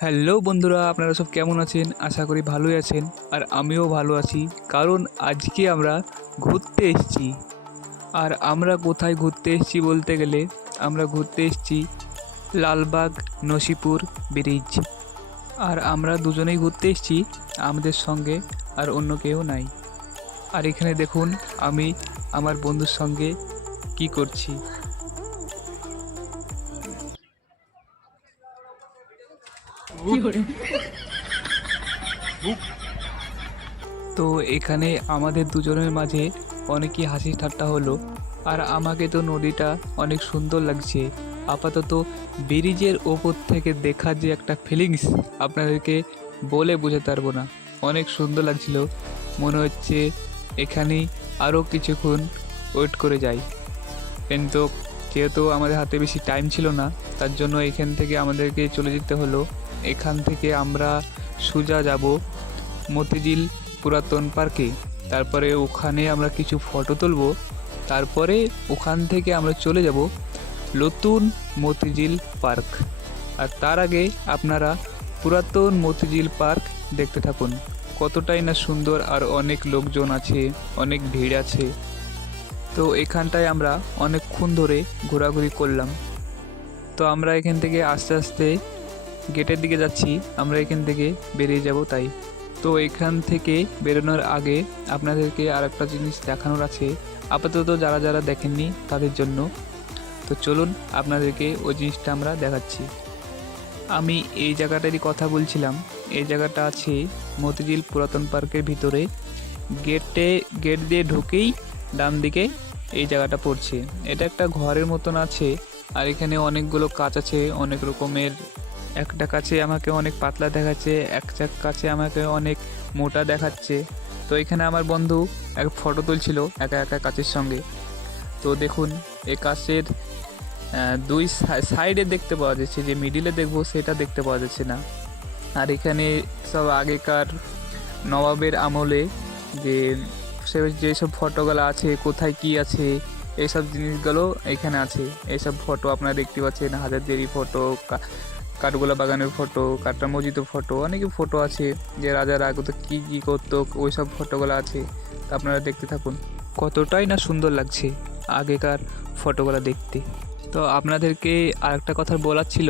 Hello বন্ধুরা, আপনারা সব কেমন আছেন? আশা করি ভালোই আছেন। আর আমিও ভালো আছি, কারণ আজকে আমরা ঘুরতে এসেছি। আর আমরা কোথায় ঘুরতে এসেছি বলতে গেলে আমরা ঘুরতে এসেছি লালবাগ নসিপুর ব্রিজ। আর আমরা দুজনেই ঘুরতে এসেছি, আমাদের সঙ্গে আর অন্য কেউ নাই। আর এখানে দেখুন আমি আমার বন্ধুর সঙ্গে কি করছি। তো এখানে আমাদের দুজনের মাঝে অনেকই হাসি ঠাট্টা হলো। আর আমাকে তো নদীটা অনেক সুন্দর লাগছে। আপাতত ব্রিজের ওপর থেকে দেখার যে একটা ফিলিংস আপনাদেরকে বলে বোঝাতে পারবো না। অনেক সুন্দর লাগছিল, মনে হচ্ছে এখানেই আরও কিছুক্ষণ ওয়েট করে যাই। কিন্তু যেহেতু আমাদের হাতে বেশি টাইম ছিল না, তার জন্য এখান থেকে আমাদেরকে চলে যেতে হলো। এখান থেকে আমরা সোজা যাব মতিঝিল পুরাতন পার্কে। তারপরে ওখানে আমরা কিছু ফটো তুলব। তারপরে ওখান থেকে আমরা চলে যাব নতুন মতিঝিল পার্ক। আর তার আগে আপনারা পুরাতন মতিঝিল পার্ক দেখতে থাকুন। কতটাই না সুন্দর, আর অনেক লোকজন আছে, অনেক ভিড় আছে। তো এখানটায় আমরা অনেকক্ষণ ধরে ঘোরাঘুরি করলাম। তো আমরা এখান থেকে আস্তে আস্তে গেটের দিকে যাচ্ছি, আমরা এখান থেকে বেরিয়ে যাব তাই। তো এখান থেকে বেরোনোর আগে আপনাদেরকে আর একটা জিনিস দেখানোর আছে, আপাতত যারা যারা দেখেননি তাদের জন্য। তো চলুন আপনাদেরকে ওই জিনিসটা আমরা দেখাচ্ছি। আমি এই জায়গাটারই কথা বলছিলাম। এই জায়গাটা আছে মতিঝিল পুরাতন পার্কের ভিতরে। গেট দিয়ে ঢুকেই ডান দিকে এই জায়গাটা পড়ছে। এটা একটা ঘরের মতন আছে। আর এখানে অনেকগুলো কাচ আছে, অনেক রকমের। একটা কাছে আমাকে অনেক পাতলা দেখাচ্ছে, একটা কাছে আমাকে অনেক মোটা দেখাচ্ছে। তো এখানে আমার বন্ধু এক ফটো তুলছিল একা একা কাচের সঙ্গে। তো দেখুন এই কাচের দুই সাইডে দেখতে পাওয়া যাচ্ছে, যে মিডিলে দেখবো সেটা দেখতে পাওয়া যাচ্ছে না। আর এখানে সব আগেকার নবাবের আমলে যে যেসব ফটোগুলো আছে, কোথায় কি আছে, এইসব জিনিসগুলো এখানে আছে। এইসব ফটো আপনারা দেখতে পাচ্ছেন, হাজারদেরই ফটো, কাঠগোলা বাগানের ফটো, কাটরা মসজিদের ফটো, অনেকই ফটো আছে যে রাজারা আগে তো কী কী করতো, ওই সব ফটোগুলো আছে। তা আপনারা দেখতে থাকুন, কতটাই না সুন্দর লাগছে আগেকার ফটোগুলো দেখতে। তো আপনাদেরকে আরেকটা কথা বলার ছিল,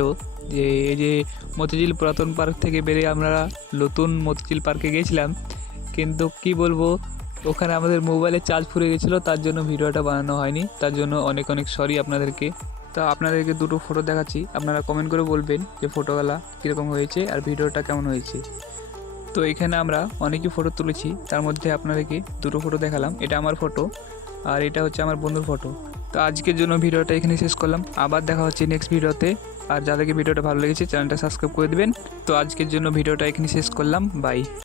যে এই যে মতিঝিল পুরাতন পার্ক থেকে বেরিয়ে আমরা নতুন মতিঝিল পার্কে গিয়েছিলাম, কিন্তু কি বলবো, ওখানে আমাদের মোবাইলে চার্জ ফুরিয়ে গেছিলো, তার জন্য ভিডিওটা বানানো হয়নি। তার জন্য অনেক অনেক সরি আপনাদেরকে। তো আপনাদেরকে দুটো ফটো দেখাচ্ছি, আপনারা কমেন্ট করে বলবেন যে ফটোগুলা কীরকম হয়েছে আর ভিডিওটা কেমন হয়েছে। তো এখানে আমরা অনেকই ফটো তুলেছি, তার মধ্যে আপনাদেরকে দুটো ফটো দেখালাম। এটা আমার ফটো আর এটা হচ্ছে আমার বন্ধুর ফটো। তো আজকের জন্য ভিডিওটা এখানে শেষ করলাম, আবার দেখা হচ্ছে নেক্সট ভিডিওতে। আর যাদেরকে ভিডিওটা ভালো লেগেছে চ্যানেলটা সাবস্ক্রাইব করে দেবেন। তো আজকের জন্য ভিডিওটা এখানে শেষ করলাম, বাই।